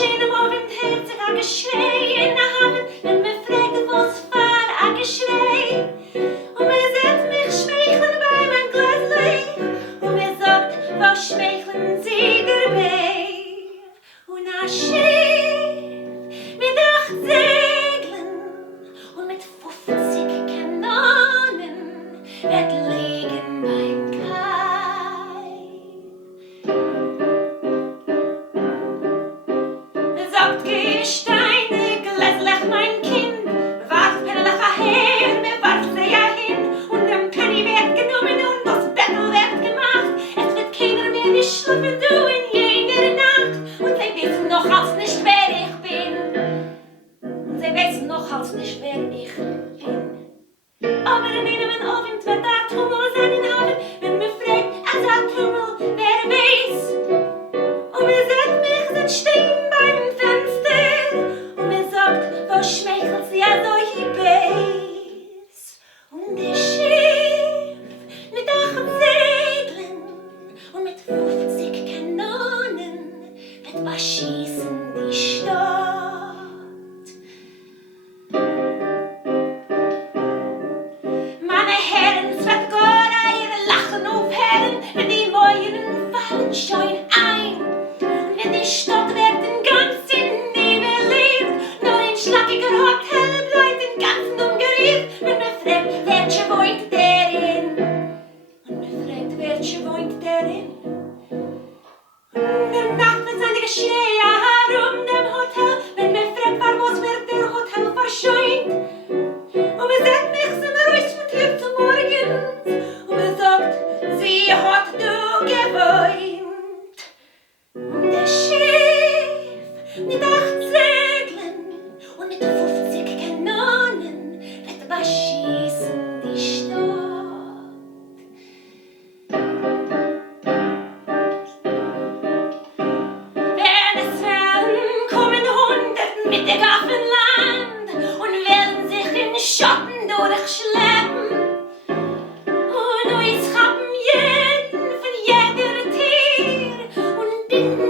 schönem Abend hört sich ein Geschrei in der Hafen, wenn man fragt, was für ein Geschrei. Und man sieht mich schmeicheln bei meinem Gläschen und man sagt, was schmeicheln Sie dabei? Und ein Schiff mit 8 Segeln und mit 50 Kanonen wird liegen beim Quay. Sagt Gesteine, gläslich mein Kind, warf pennelich her, mir warf sie ja hin, und ein Penny wird genommen und das Bettel wird gemacht. Es wird keiner mehr nicht schlafen, du in jener Nacht, und sie wissen noch als nicht, wer ich bin. Sie wissen noch als nicht, wer ich bin. Aber in einem Abend wird der Tummel seinen haben, wenn man fragt, der Tummel, wer weiß. Und man sieht mich sind stehen beim Fenster und man sagt, was schmeichelt sie so hibes? Und der Schiff mit 8 Segeln und mit 50 Kanonen wird was schießen die Stadt. Meine Herren, es wird gar ihre Lachen aufhören, wenn die Mäuren fallen scheuen ein. Und wenn die Stadt wird in ganz in Nebel lebt, nur ein schlackiger Hotel bleibt den ganzen umgerieft. Wenn man fragt, welche wohnt darin? Und man fragt, welche wohnt darin? Und der Nacht wird seine Geschrei herum dem Hotel, wenn man fragt, was wird der Hotel verscheucht? Und man sagt mich, sind ruhig von hier zum Morgen. Und man sagt, sie hat du gewohnt. Und der Schiff mit 8 Segeln und mit 50 Kanonen wird beschießen die Stadt. Wenn es werden, kommen 100 mit der Gaffenland und werden sich in Schatten durchschleppen. Und uns haben jeden von jeder Tier und binden